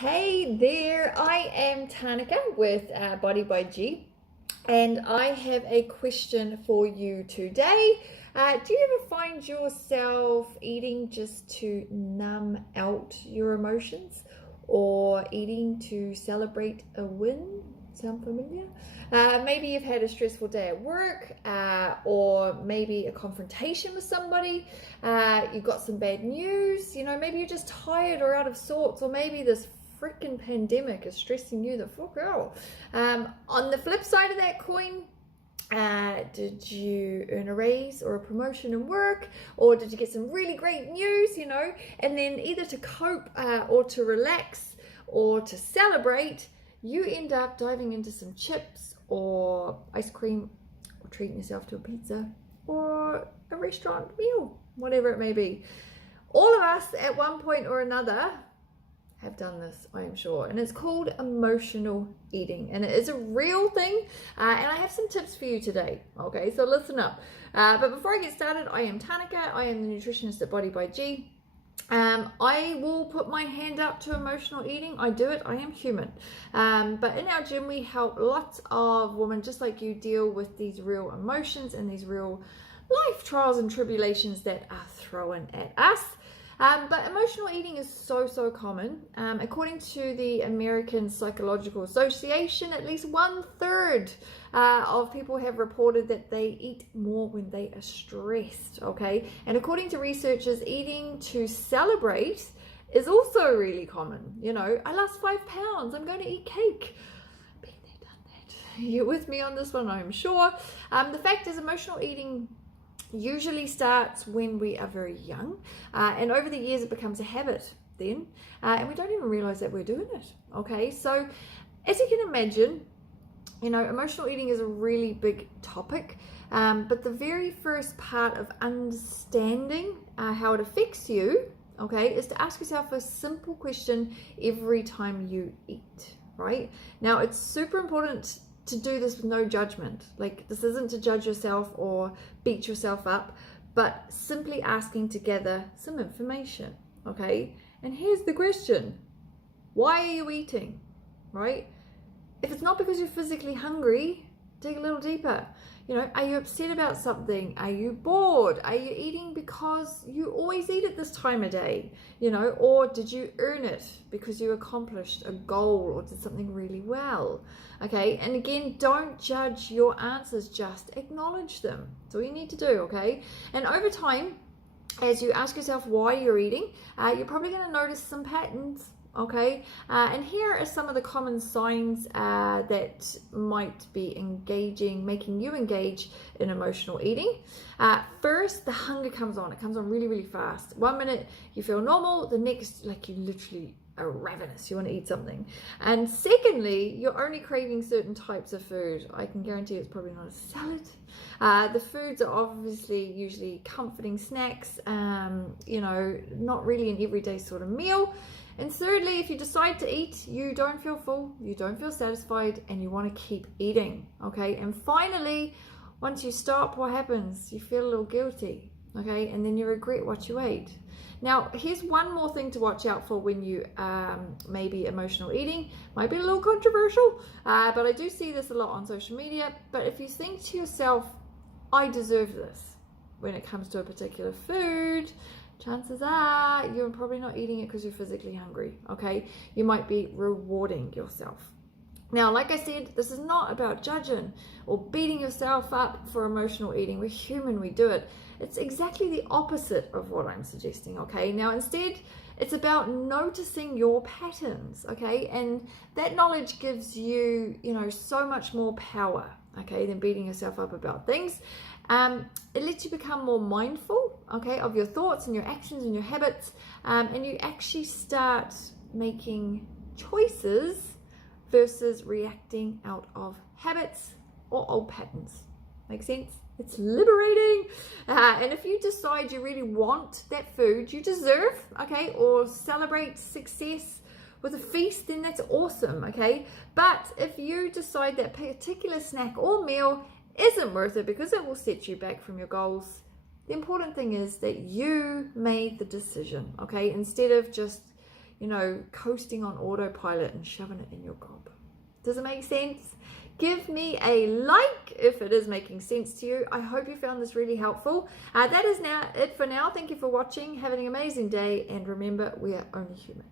Hey there, I am Tanika with Body by G, and I have a question for you today. Do you ever find yourself eating just to numb out your emotions or eating to celebrate a win? Sound familiar? Maybe you've had a stressful day at work, or maybe a confrontation with somebody. You've got some bad news. Maybe you're just tired or out of sorts, or maybe this freaking pandemic is stressing you the fuck out. On the flip side of that coin, did you earn a raise or a promotion in work, or did you get some really great news, and then either to cope or to relax or to celebrate, you end up diving into some chips or ice cream or treating yourself to a pizza or a restaurant meal, whatever it may be. All of us at one point or another have done this, I am sure, and it's called emotional eating, and it is a real thing, and I have some tips for you today. Okay, so listen up. But before I get started, I am Tanika. I am the nutritionist at Body by G. I will put my hand up to emotional eating. I do it. I am human. But in our gym, we help lots of women just like you deal with these real emotions and these real life trials and tribulations that are thrown at us. But emotional eating is so common. According to the American Psychological Association, at least 1/3 of people have reported that they eat more when they are stressed, okay? And according to researchers, eating to celebrate is also really common. I lost 5 pounds, I'm going to eat cake. Been there, done that. You're with me on this one, I'm sure. The fact is, emotional eating usually starts when we are very young, and over the years it becomes a habit then, and we don't even realize that we're doing it. Okay, so as you can imagine, emotional eating is a really big topic, but the very first part of understanding how it affects you, okay, is to ask yourself a simple question every time you eat. Right now, it's super important to do this with no judgment. Like, this isn't to judge yourself or beat yourself up, but simply asking to gather some information. Okay, and here's the question: why are you eating? Right? If it's not because you're physically hungry, dig a little deeper. Are you upset about something? Are you bored? Are you eating because you always eat at this time of day? Or did you earn it because you accomplished a goal or did something really well? Okay, and again, don't judge your answers, just acknowledge them. That's all you need to do, okay? And over time, as you ask yourself why you're eating, you're probably going to notice some patterns. Okay, and here are some of the common signs that might be making you engage in emotional eating. First, the hunger comes on. It comes on really fast. 1 minute you feel normal, the next, like, you literally are ravenous. You want to eat something. And secondly, you're only craving certain types of food. I can guarantee it's probably not a salad. The foods are obviously usually comforting snacks, not really an everyday sort of meal. And thirdly, if you decide to eat, you don't feel full, you don't feel satisfied, and you want to keep eating, okay? And finally, once you stop, what happens? You feel a little guilty, okay? And then you regret what you ate. Now, here's one more thing to watch out for when you maybe emotional eating. Might be a little controversial, but I do see this a lot on social media. But if you think to yourself, I deserve this, when it comes to a particular food, chances are you're probably not eating it because you're physically hungry, okay? You might be rewarding yourself. Now, like I said, this is not about judging or beating yourself up for emotional eating. We're human, we do it. It's exactly the opposite of what I'm suggesting, okay? Now, instead, it's about noticing your patterns, okay? And that knowledge gives you, so much more power, okay, than beating yourself up about things. It lets you become more mindful, okay, of your thoughts and your actions and your habits, and you actually start making choices versus reacting out of habits or old patterns. Make sense? It's liberating. And if you decide you really want that food you deserve, okay, or celebrate success with a feast, then that's awesome, okay? But if you decide that particular snack or meal isn't worth it because it will set you back from your goals, the important thing is that you made the decision, okay? Instead of just coasting on autopilot and shoving it in your gob. Does it make sense? Give me a like if it is making sense to you. I hope you found this really helpful. That is now it for now. Thank you for watching. Have an amazing day. And remember, we are only human.